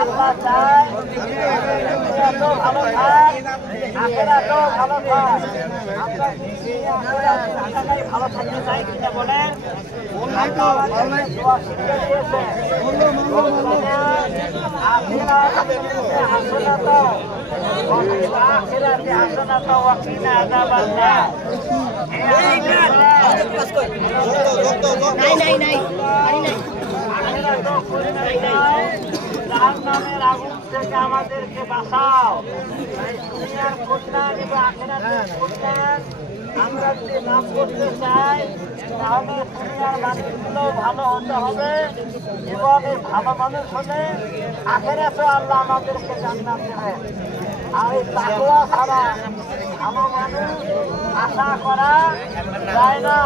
আল্লাহ চায় ভালো থাক, আখেরাতেও ভালো থাক। আমরা ভালো থাকতে চাই কিনা বলেন? জাহান্নামের আগুন থেকে আমাদেরকে বাঁচাও। দুনিয়ার কল্যাণ এবং আখিরাতের কল্যাণ আমরা যদি লাভ করতে চাই তাহলে দুনিয়ার মানুষগুলো ভালো হতে হবে এবং এই ভালো মানুষ হলে আখিরাতেও আল্লাহ আমাদেরকে জান্নাত দেবেন। আর এই তাকওয়া ছাড়া ভালো মানুষ আশা করা যায় না।